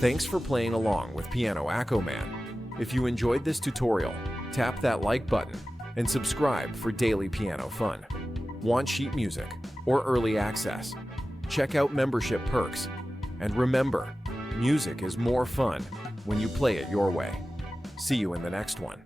Thanks for playing along with Piano AccoMan. If you enjoyed this tutorial, tap that like button and subscribe for daily piano fun. Want sheet music or early access? Check out membership perks. And remember, music is more fun when you play it your way. See you in the next one.